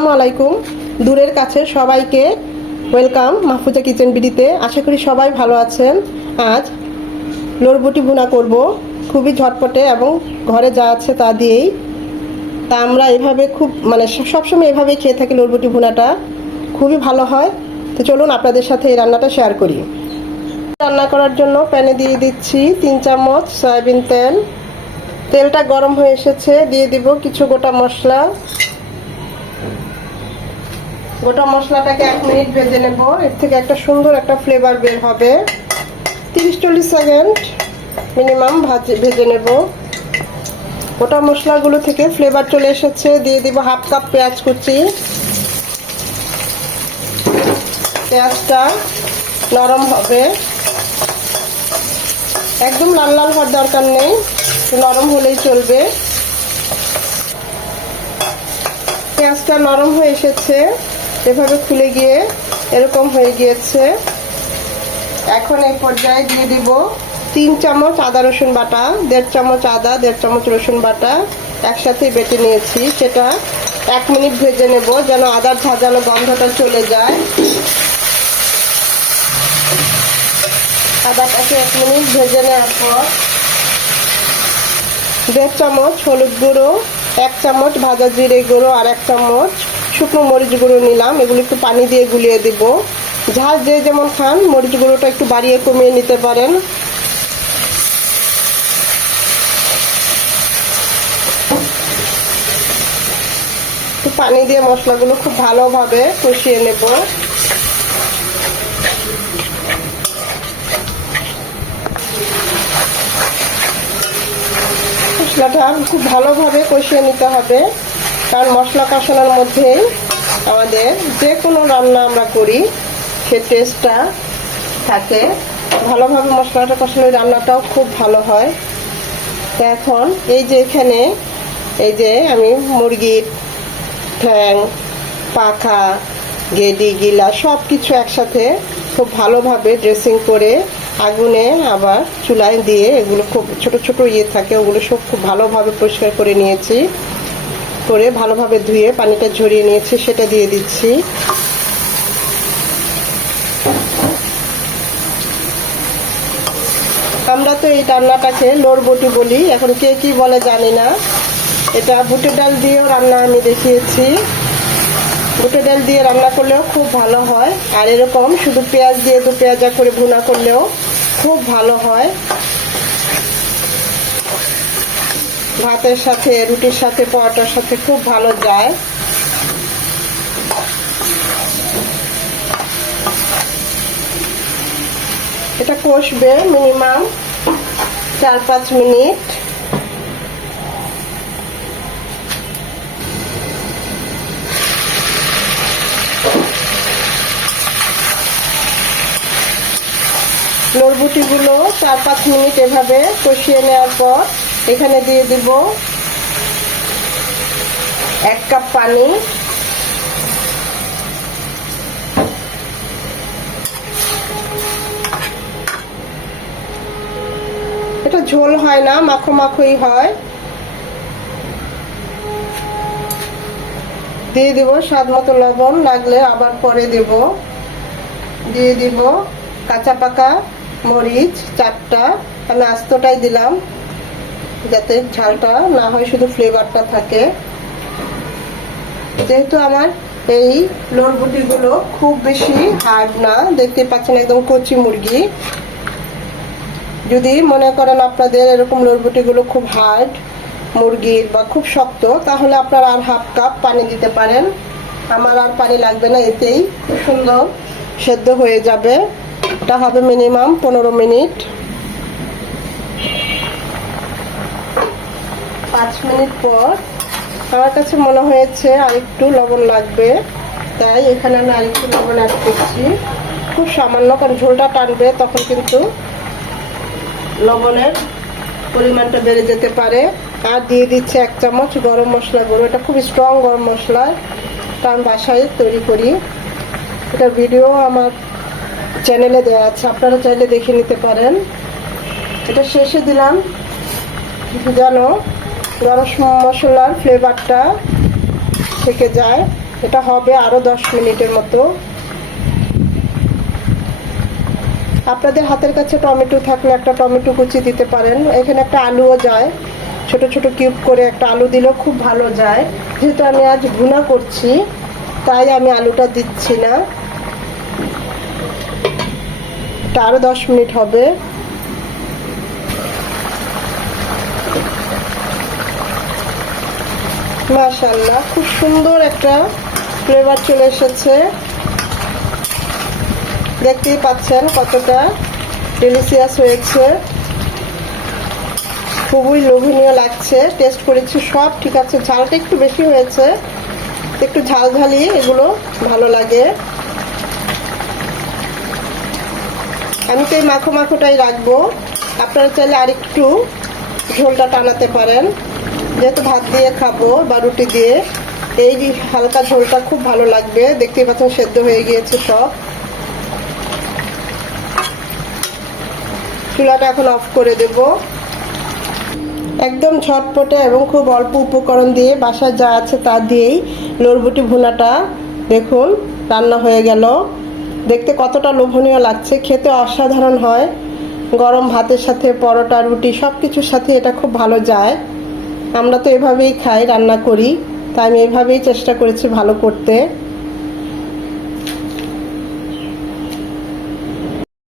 আসসালামু আলাইকুম। দূরের কাছে সবাইকে ওয়েলকাম মাহফুজা কিচেন বিডিতে। আশা করি সবাই ভালো আছেন। আজ লোরবুটি ভুনা করব। খুবই ঝটপটে এবং ঘরে যা আছে তা দিয়েই। তা আমরা এভাবে খুব মানে সবসময় এভাবে খেয়ে থাকি লোরবুটি ভুনাটা। খুবই ভালো হয়। তো চলুন আপনাদের সাথে এই রান্নাটা শেয়ার করি। রান্না করার জন্য প্যানে দিয়ে দিচ্ছি তিন চামচ সয়াবিন তেল। তেলটা গরম হয়ে এসেছে। দিয়ে দিব কিছু গোটা মশলা। গোটা মশলাটাকে এক মিনিট ভেজে নেব। এর থেকে একটা সুন্দর একটা ফ্লেভার বের হবে। তিরিশ চল্লিশ সেকেন্ড মিনিমাম ভাজে ভেজে নেব। গোটা মশলাগুলো থেকে ফ্লেভার চলে এসেছে। দিয়ে দিব হাফ কাপ পেঁয়াজ কুচি। পেঁয়াজটা নরম হবে। একদম লাল লাল হওয়ার দরকার নেই। নরম হলেই চলবে। পেঁয়াজটা নরম হয়ে এসেছে। এভাবে খুলে গিয়ে এরকম হয়ে গিয়েছে। এখন এই পর্যায়ে দিয়ে দিব তিন চামচ আদা রসুন বাটা, দেড় চামচ আদা, দেড় চামচ রসুন বাটা একসাথে বেটে নিয়েছি। সেটা এক মিনিট ভেজে নেব যেন আদার ঝাঁঝালো গন্ধটা চলে যায়। আদাটাকে এক মিনিট ভেজে নেওয়ার পর দেড় চামচ হলুদ গুঁড়ো, এক চামচ ভাজা জিরে গুঁড়ো, আর এক চামচ শুকনো মরিচ গুঁড়ো নিলাম, এগুলো একটু পানি দিয়ে গুলিয়ে দিব। ঝাল যে যেমন খান, মরিচ গুঁড়োটা একটু বাড়িয়ে কমিয়ে নিতে পারেন। একটু পানি দিয়ে মশলাগুলো খুব ভালোভাবে কষিয়ে নেব। মশলাটা খুব ভালোভাবে কষিয়ে নিতে হবে। কারণ মশলা কষানোর মধ্যেই আমাদের যে কোনো রান্না আমরা করি, সে টেস্টটা থাকে। ভালোভাবে মশলাটা কষানো রান্নাটাও খুব ভালো হয়। তো এখন এই যে এখানে, এই যে আমি মুরগির ঠ্যাং, পাখা গেডি গিলা সব কিছু একসাথে খুব ভালোভাবে ড্রেসিং করে আগুনে আবার চুলায় দিয়ে এগুলো খুব ছোট ছোট ইয়ে থাকে, ওগুলো সব খুব ভালোভাবে পরিষ্কার করে নিয়েছি। করে ভালোভাবে ধুয়ে পানিটা ঝরিয়ে নিয়েছি, সেটা দিয়ে দিচ্ছি। আমরা তো এই রান্নাটাকে লোর বটি বলি। এখন কে কি বলে জানি না। এটা বুটের ডাল দিয়েও রান্না আমি দেখিয়েছি। বুটের ডাল দিয়ে রান্না করলেও খুব ভালো হয়। আর এরকম শুধু পেঁয়াজ দিয়ে দু পেঁয়াজা করে ভুনা করলেও খুব ভালো হয়। ভাতের সাথে, রুটির সাথে, পরোটার সাথে খুব ভালো যায়। এটা কষবে মিনিমাম চার পাঁচ মিনিট। নরবুটিগুলো চার পাঁচ মিনিট এভাবে কষিয়ে নেওয়ার পর এখানে দিয়ে দিব এক কাপ পানি। এটা ঝোল হয় না, মাখো মাখোই হয়। দিয়ে দিব স্বাদ মতো লবণ, লাগলে আবার পরে দেব। দিয়ে দিব কাঁচা পাকা মরিচ, চারটা। আমি আস্তটাই দিলাম। যাতে ঝালটা না হয়, শুধু ফ্লেভারটা থাকে। যেহেতু আমার এই লোরবুটিগুলো খুব বেশি হার্ড না, দেখতে পাচ্ছেন একদম কচি মুরগি। যদি মনে করেন আপনাদের এরকম লোরবুটিগুলো খুব হার্ড মুরগির বা খুব শক্ত, তাহলে আপনারা আর হাফ কাপ পানি দিতে পারেন। আমার আর পানি লাগবে না, এতেই খুব সুন্দর সেদ্ধ হয়ে যাবে। এটা হবে মিনিমাম পনেরো মিনিট। পাঁচ মিনিট পর। আমার কাছে মনে হয়েছে আরেকটু লবণ লাগবে। তাই এখানে আমি আরেকটু লবণ অ্যাড করছি। খুব সামান্য, কারণ ঝোলটা টানবে, তখন কিন্তু লবণের পরিমাণটা বেড়ে যেতে পারে। আর দিয়ে দিচ্ছে এক চামচ গরম মশলা গুঁড়ো। এটা খুব স্ট্রং গরম মশলা। কারণ বাসায় তৈরি করি। এটা ভিডিও আমার চ্যানেলে দেওয়া আছে। আপনারা চাইলে দেখে নিতে পারেন। এটা শেষে দিলাম। যেন গরম মশলার ফ্লেভারটা থেকে যায়। এটা হবে আরও দশ মিনিটের মতো। আপনাদের হাতের কাছে টমেটো থাকলে একটা টমেটো কুচি দিতে পারেন। এখানে একটা আলুও যায়। ছোট ছোট কিউব করে একটা আলু দিলেও খুব ভালো যায়। যেহেতু আমি আজ ভুনা করছি, তাই আমি আলুটা দিচ্ছি না। এটা আরও দশ মিনিট হবে। মাশাল্লাহ খুব সুন্দর একটা ফ্লেভার চলে এসেছে। দেখতেই পাচ্ছেন কতটা ডেলিসিয়াস হয়েছে। খুবই লোভনীয় লাগছে টেস্ট করেছি সব, ঠিক আছে, ঝালটা একটু বেশি হয়েছে। একটু ঝাল ঝালিয়ে এগুলো ভালো লাগে। আমি তো এই মাখো মাখোটাই রাখব। আপনারা চাইলে আরেকটু ঝোলটা টানাতে পারেন। যেহেতু ভাত দিয়ে খাব বা রুটি দিয়ে, এই হালকা ঝোলটা খুব ভালো লাগবে। দেখতেই পাচ্ছেন সেদ্ধ হয়ে গিয়েছে সব। চুলাটা এখন অফ করে দেব। একদম ঝটপটে এবং খুব অল্প উপকরণ দিয়ে, বাসায় যা আছে তা দিয়েই লড়বুটি ভুনাটা দেখুন, রান্না হয়ে গেল। দেখতে কতটা লোভনীয় লাগছে, খেতে অসাধারণ হয়। গরম ভাতের সাথে, পরোটা, রুটি সব কিছুর সাথে এটা খুব ভালো যায়। আমরা তো এভাবেই খাই রান্না করি। তাই আমি এভাবেই চেষ্টা করেছি ভালো করতে।